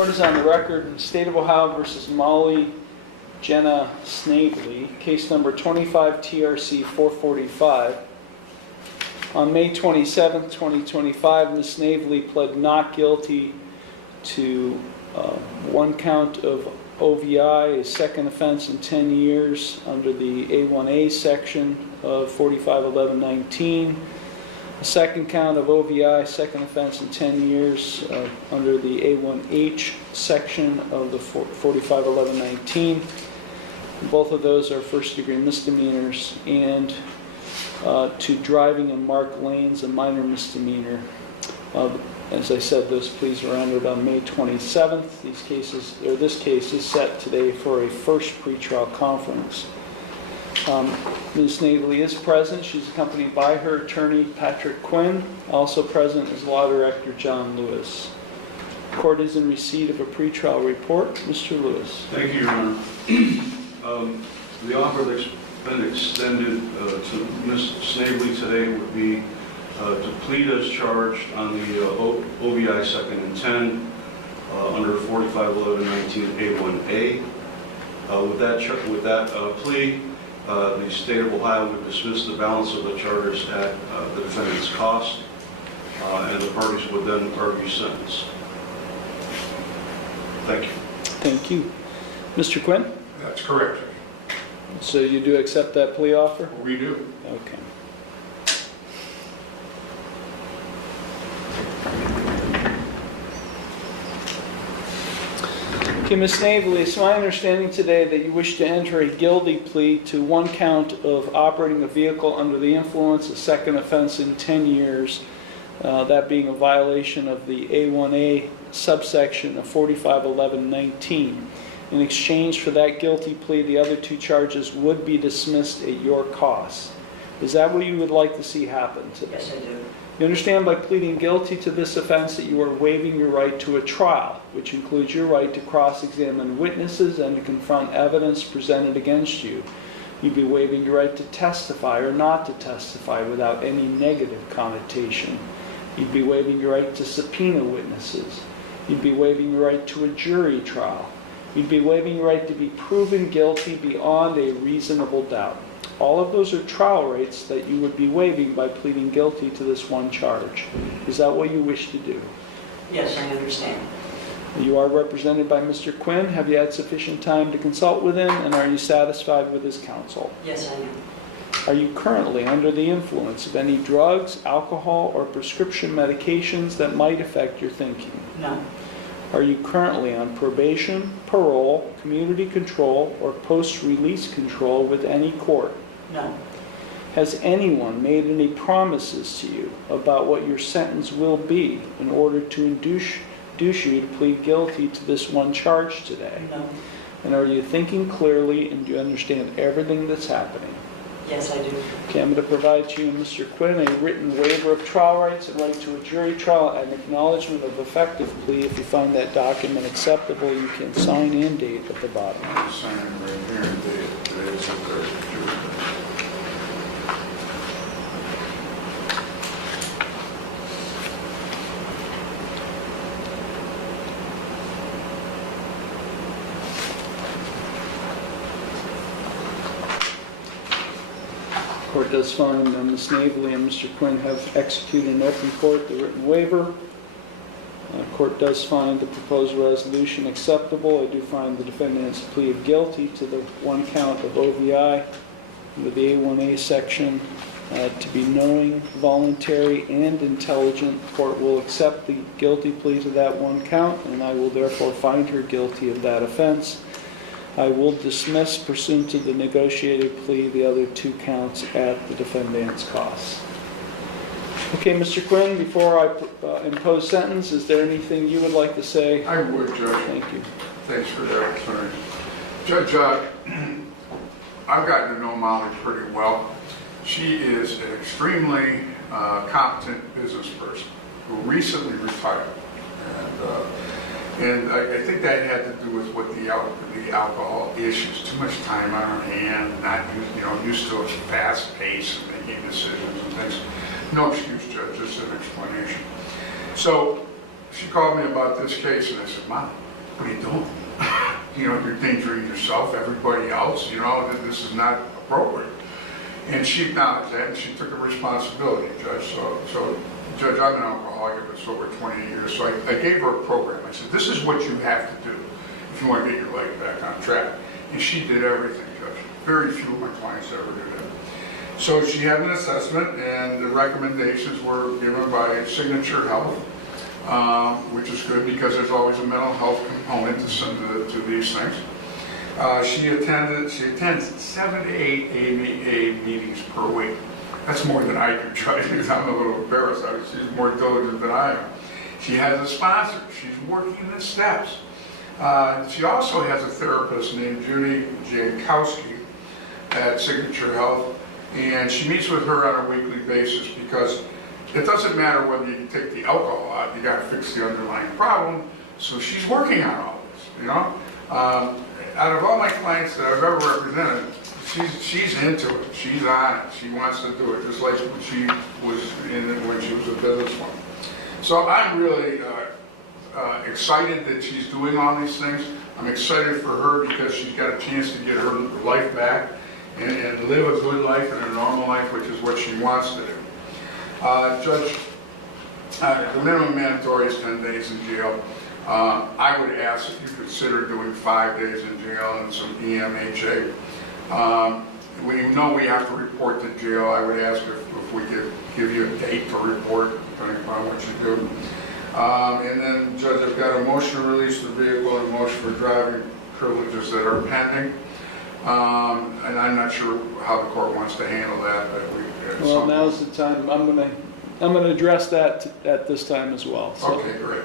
Court is on the record in State of Ohio versus Molly Jenna Snavely, case number 25 TRC 445. On May 27, 2025, Ms. Snavely pled not guilty to one count of OVI, a second offense in 10 years under the A1A section of 451119. A second count of OVI, second offense in 10 years under the A1H section of the 451119. Both of those are first-degree misdemeanors, and to driving in marked lanes, a minor misdemeanor. As I said, those pleas were entered on May 27th. This case is set today for a first pretrial conference. Ms. Snavely is present. She's accompanied by her attorney, Patrick Quinn. Also present is Law Director John Lewis. The court is in receipt of a pretrial report. Mr. Lewis. Thank you, Your Honor. The offer that's been extended to Ms. Snavely today would be to plead as charged on the OVI second and 10 under 451119A1A. With that plea, the State of Ohio would dismiss the balance of the charges at the defendant's cost, and the parties would then argue sentence. Thank you. Thank you. Mr. Quinn? That's correct. So you do accept that plea offer? We do. Okay. Okay, Ms. Snavely, it's my understanding today that you wish to enter a guilty plea to one count of operating a vehicle under the influence, a second offense in 10 years, that being a violation of the A1A subsection of 451119. In exchange for that guilty plea, the other two charges would be dismissed at your cost. Is that what you would like to see happen today? Yes, I do. You understand by pleading guilty to this offense that you are waiving your right to a trial, which includes your right to cross-examine witnesses and to confront evidence presented against you. You'd be waiving your right to testify or not to testify without any negative connotation. You'd be waiving your right to subpoena witnesses. You'd be waiving your right to a jury trial. You'd be waiving your right to be proven guilty beyond a reasonable doubt. All of those are trial rights that you would be waiving by pleading guilty to this one charge. Is that what you wish to do? Yes, I understand. You are represented by Mr. Quinn. Have you had sufficient time to consult with him, and are you satisfied with his counsel? Yes, I am. Are you currently under the influence of any drugs, alcohol, or prescription medications that might affect your thinking? No. Are you currently on probation, parole, community control, or post-release control with any court? No. Has anyone made any promises to you about what your sentence will be in order to induce you to plead guilty to this one charge today? No. And are you thinking clearly, and do you understand everything that's happening? Yes, I do. Okay, I'm going to provide to you, Mr. Quinn, a written waiver of trial rights, a right to a jury trial, and acknowledgement of effective plea. If you find that document acceptable, you can sign and date at the bottom. I'm signing right here and date it. Today's the 3rd of June. The court does find Ms. Snavely and Mr. Quinn have executed in open court the written waiver. The court does find the proposed resolution acceptable. I do find the defendant's plea of guilty to the one count of OVI under the A1A section to be knowing, voluntary, and intelligent. The court will accept the guilty plea to that one count, and I will therefore find her guilty of that offense. I will dismiss, pursuant to the negotiated plea, the other two counts at the defendant's cost. Okay, Mr. Quinn, before I impose sentence, is there anything you would like to say? I would, Judge. Thank you. Thanks for the opportunity. Judge, I've gotten to know Molly pretty well. She is an extremely competent business person who recently retired. And I think that had to do with what the alcohol issues, too much time on her hand, not used to a fast pace and making decisions and things. No excuse, Judge, just an explanation. So she called me about this case and I said, Mom, What are you doing? You know, you're endangering yourself, everybody else, you know, this is not appropriate. And she acknowledged that, and she took a responsibility, Judge. So Judge, I'm an alcoholic, I've been sober 20 years, so I gave her a program. I said, this is what you have to do if you want to get your life back on track. And she did everything, Judge. Very few of my clients ever do that. So she had an assessment, and the recommendations were given by Signature Health, which is good because there's always a mental health component to these things. She attends 7 to 8 AA meetings per week. That's more than I can try because I'm a little embarrassed. She's more diligent than I am. She has a sponsor. She's working the steps. She also has a therapist named Judy Jankowski at Signature Health, and she meets with her on a weekly basis because it doesn't matter whether you take the alcohol out, you got to fix the underlying problem. So she's working on all this, you know. Out of all my clients that I've ever represented, she's into it. She's on it. She wants to do it, just like she was in it when she was a businesswoman. So I'm really excited that she's doing all these things. I'm excited for her because she's got a chance to get her life back and live a good life and a normal life, which is what she wants to do. Judge, the minimum mandatory is 10 days in jail. I would ask if you consider doing 5 days in jail and some EMHA. We know we have to report to jail. I would ask if we could give you a date to report, depending upon what you do. And then, Judge, I've got a motion to release the vehicle and a motion for driving privileges that are pending. And I'm not sure how the court wants to handle that. But Well, now's the time. I'm gonna address that at this time as well. So. Okay, great.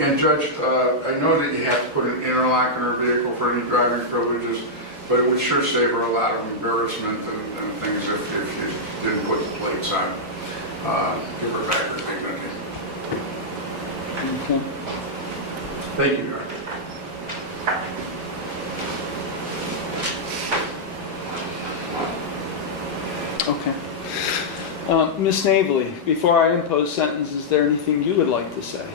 And Judge, I know that you have to put an interlock in her vehicle for any driving privileges, but it would sure save her a lot of embarrassment and things if you didn't put the plates on. Give her back her dignity. Okay. Thank you, Judge. Okay. Ms. Snavely, before I impose sentence, is there anything you would like to say?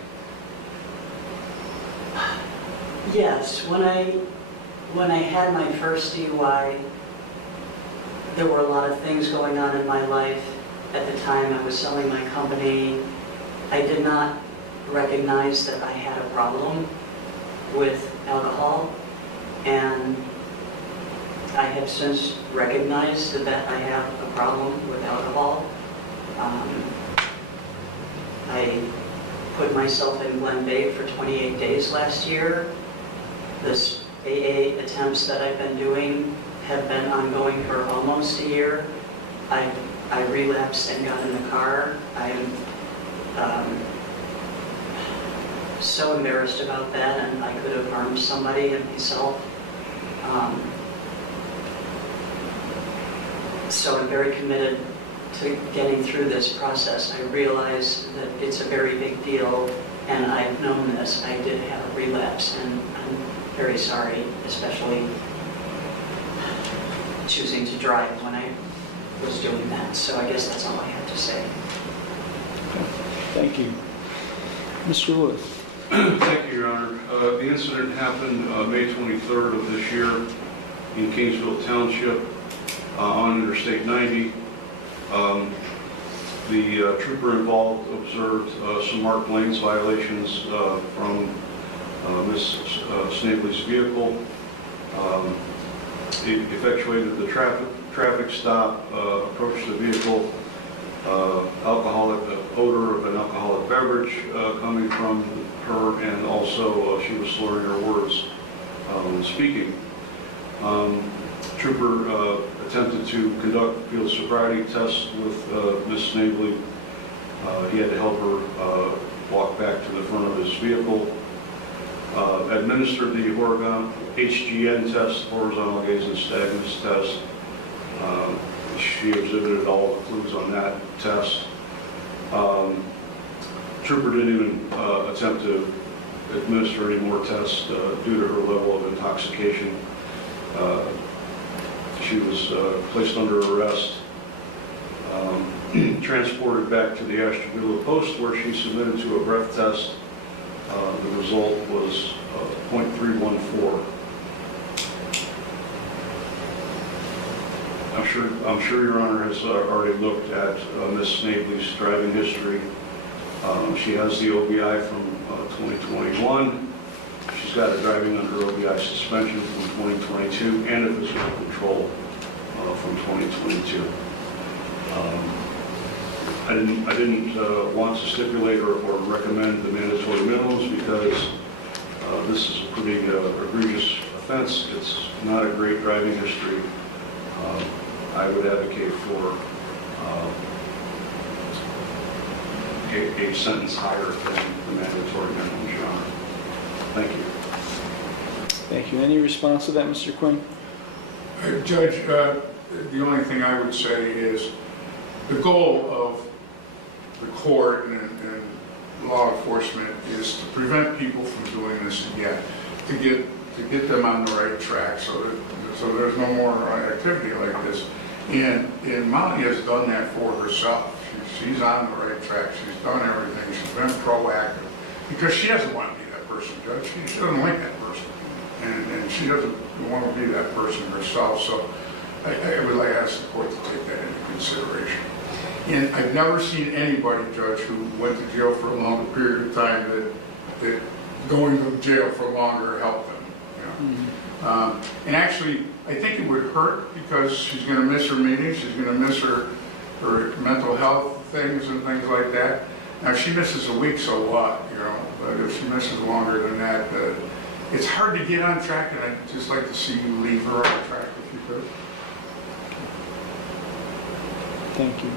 Yes, when I had my first DUI, there were a lot of things going on in my life. At the time, I was selling my company. I did not recognize that I had a problem with alcohol, and I have since recognized that I have a problem with alcohol. I put myself in Glen Bay for 28 days last year. This AA attempts that I've been doing have been ongoing for almost a year. I relapsed and got in the car. I'm so embarrassed about that, and I could have harmed somebody and myself. So I'm very committed to getting through this process. I realize that it's a very big deal, and I've known this. I did have a relapse, and I'm very sorry, especially choosing to drive when I was doing that. So I guess that's all I have to say. Thank you. Mr. Lewis. Thank you, Your Honor. The incident happened May 23rd of this year in Kingsville Township on Interstate 90. The trooper involved observed some marked lanes violations from Ms. Snavely's vehicle. He effectuated the traffic stop, approached the vehicle, alcoholic odor of an alcoholic beverage coming from her, and also she was slurring her words when speaking. Trooper attempted to conduct field sobriety tests with Ms. Snavely. He had to help her walk back to the front of his vehicle. Administered the HGN test, horizontal gaze and stagnance test. She exhibited all the clues on that test. Trooper didn't even attempt to administer any more tests due to her level of intoxication. She was placed under arrest, transported back to the Ashtabula Post, where she submitted to a breath test The result was .314. I'm sure Your Honor has already looked at Ms. Snavely's driving history. She has the OVI from 2021. She's got a driving under OVI suspension from 2022 and a physical control from 2022. I didn't want to stipulate or recommend the mandatory minimums because this is a pretty egregious offense. It's not a great driving history. I would advocate for a sentence higher than the mandatory minimum, Your Honor. Thank you. Thank you. Any response to that, Mr. Quinn? Judge, the only thing I would say is the goal of the court and law enforcement is to prevent people from doing this again, to get them on the right track so there's no more activity like this. And Molly has done that for herself. She's on the right track. She's done everything. She's been proactive because she doesn't want to be that person, Judge. She doesn't like that person. And she doesn't want to be that person herself. So I would like to ask the court to take that into consideration. And I've never seen anybody, Judge, who went to jail for a longer period of time that going to jail for longer helped them. You know? And actually, I think it would hurt because she's going to miss her meetings. She's going to miss her mental health things and things like that. Now, if she misses a week, so what? You know, but if she misses longer than that, it's hard to get on track, and I'd just like to see you leave her on track if you could. Thank you.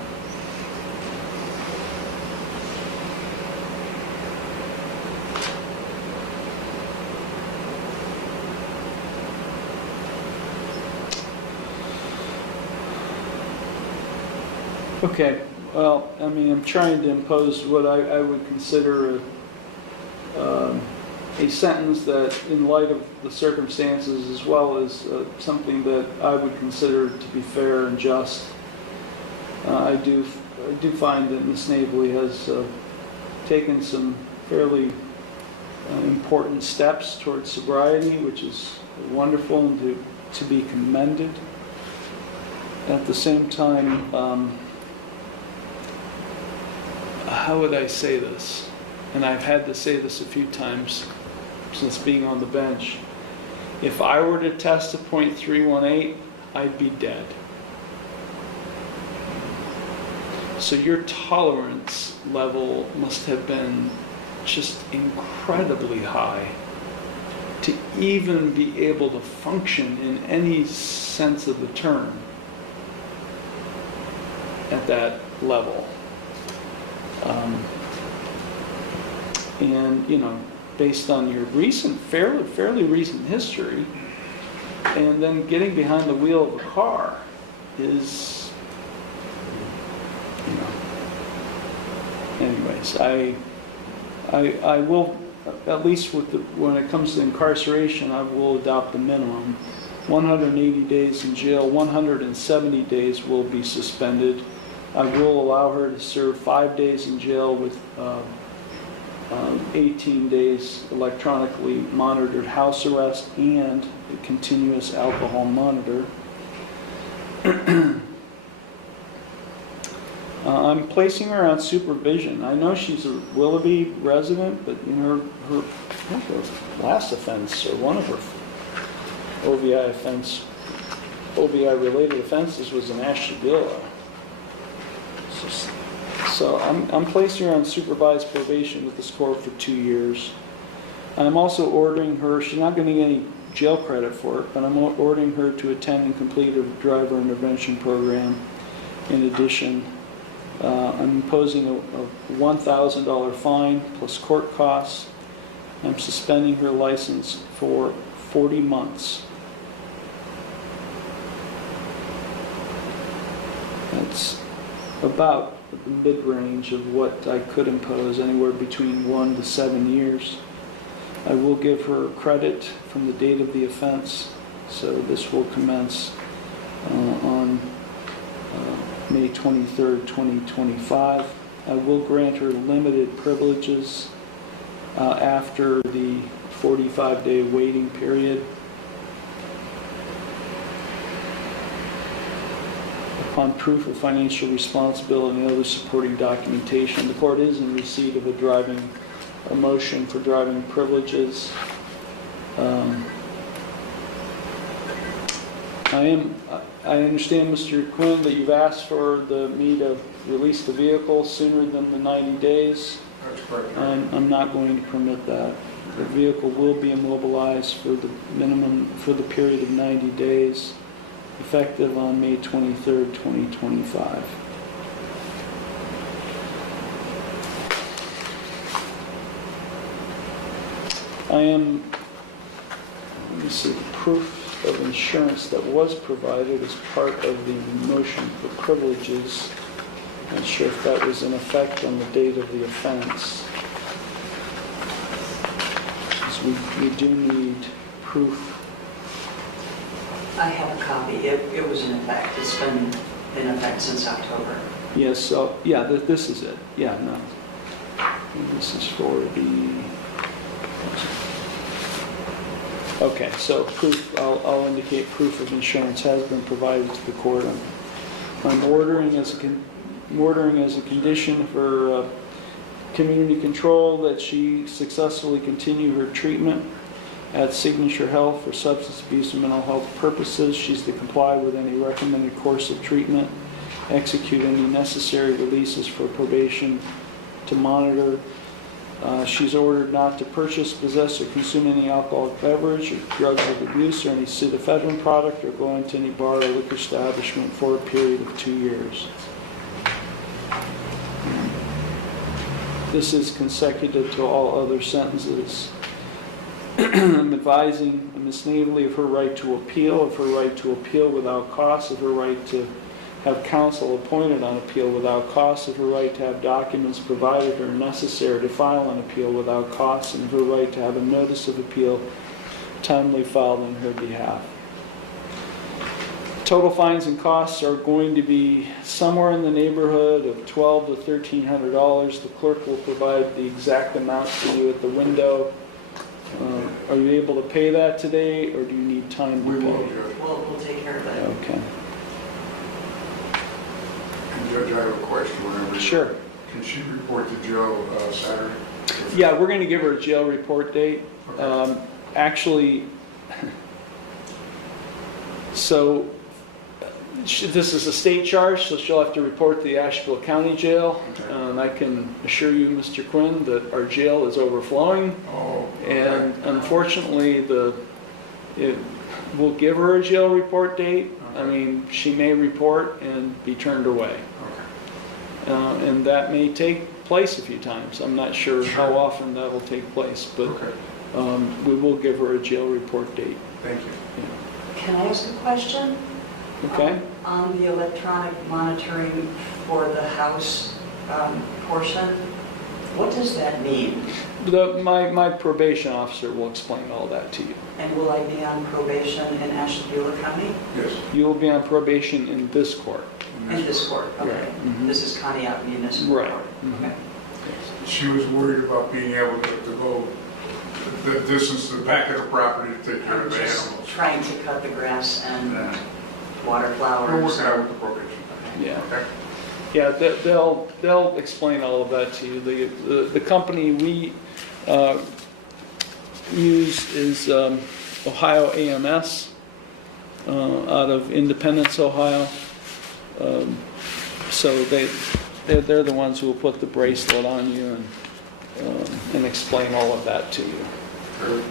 Okay, well, I mean, I'm trying to impose what I would consider a sentence that, in light of the circumstances, as well as something that I would consider to be fair and just. I do find that Ms. Snavely has taken some fairly important steps towards sobriety, which is wonderful and to be commended. At the same time, how would I say this? And I've had to say this a few times since being on the bench. If I were to test a .318, I'd be dead. So your tolerance level must have been just incredibly high to even be able to function in any sense of the term at that level. And, you know, based on your recent, fairly recent history, and then getting behind the wheel of a car is, you know. Anyways, I will, at least when it comes to incarceration, I will adopt the minimum. 180 days in jail, 170 days will be suspended. I will allow her to serve 5 days in jail with 18 days electronically monitored house arrest and a continuous alcohol monitor. I'm placing her on supervision. I know she's a Willoughby resident, but you know, her I think her last offense, or one of her OVI related offenses was an Ashtabula. So I'm placing her on supervised probation with this court for 2 years. I'm also ordering her, she's not going to get any jail credit for it, but I'm ordering her to attend and complete a driver intervention program. In addition, I'm imposing a $1,000 fine plus court costs. I'm suspending her license for 40 months. That's about the mid-range of what I could impose, anywhere between 1 to 7 years. I will give her credit from the date of the offense, so this will commence on May 23rd, 2025. I will grant her limited privileges after the 45-day waiting period. Upon proof of financial responsibility and other supporting documentation, the court is in receipt of a motion for driving privileges. I understand, Mr. Quinn, that you've asked for me to release the vehicle sooner than the 90 days. That's correct. I'm not going to permit that. The vehicle will be immobilized for the period of 90 days, effective on May 23rd, 2025. Let me see, proof of insurance that was provided as part of the motion for privileges. I'm not sure if that was in effect on the date of the offense. Because we do need proof. I have a copy. It was in effect. It's been in effect since October. Yes, so, yeah, this is it. Yeah, no. This is for the... Okay, so proof, I'll indicate proof of insurance has been provided to the court. I'm ordering as a condition for community control that she successfully continue her treatment at Signature Health for substance abuse and mental health purposes. She's to comply with any recommended course of treatment, execute any necessary releases for probation to monitor. She's ordered not to purchase, possess, or consume any alcoholic beverage or drugs of abuse or any pseudoephedrine product or go into any bar or liquor establishment for a period of 2 years. This is consecutive to all other sentences. I'm advising Ms. Snavely of her right to appeal, without cost, of her right to have counsel appointed on appeal without cost, of her right to have documents provided or necessary to file an appeal without cost, and of her right to have a notice of appeal timely filed on her behalf. Total fines and costs are going to be somewhere in the neighborhood of $1,200 to $1,300. The clerk will provide the exact amount to you at the window. Are you able to pay that today, or do you need time to We pay? will, Judge. We'll take care of it. Okay. And Judge, I have a question whenever. Sure. Can she report to Joe Saturday? Yeah, we're going to give her a jail report date. Okay. Actually, so this is a state charge, so she'll have to report to the Asheville County Jail. Okay. And I can assure you, Mr. Quinn, that our jail is overflowing. Oh, okay. And unfortunately, we'll give her a jail report date. I mean, she may report and be turned away. Okay. And that may take place a few times. I'm not sure how often that will take place, but Okay. we will give her a jail report date. Thank you. Can I ask a question? Okay? On the electronic monitoring for the house portion, what does that mean? My probation officer will explain all that to you. And will I be on probation in Asheville County? Yes. You will be on probation in this court. In this court, okay. Right. Mhm. This is Conneaut Municipal Right. Court. Mhm. Okay. She was worried about being able to go the distance to the back of the property to take care I'm of the just animals. trying to cut the grass and Yeah. water We're flowers. working out with the probation. Yeah. Okay. Yeah, they'll explain all of that to you. The company we use is Ohio AMS out of Independence, Ohio. So they're the ones who will put the bracelet on you and explain all of that to you. Sure.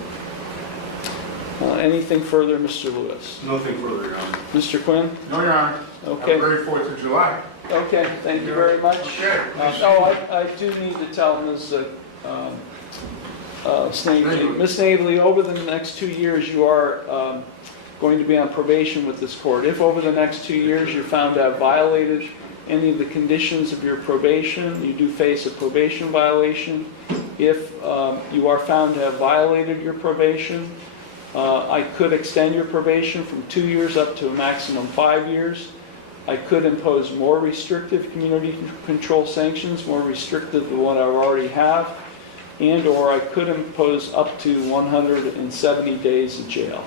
Anything further, Mr. Lewis? Nothing further, Your Honor. Mr. Quinn? No, Your Honor. Okay. Have a great 4th of July. Okay, thank you very much. Okay. I do need to tell Ms. Snavely. Ms. Snavely, over the next 2 years, you are going to be on probation with this court. If over the next 2 years you're found to have violated any of the conditions of your probation, you do face a probation violation. If you are found to have violated your probation, I could extend your probation from 2 years up to a maximum 5 years. I could impose more restrictive community control sanctions, more restrictive than what I already have. and/or I could impose up to 170 days of jail.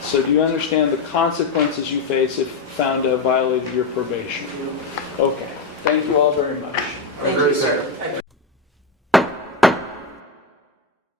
So do you understand the consequences you face if found to have violated your probation? Okay. Thank you all very much. Have a great day.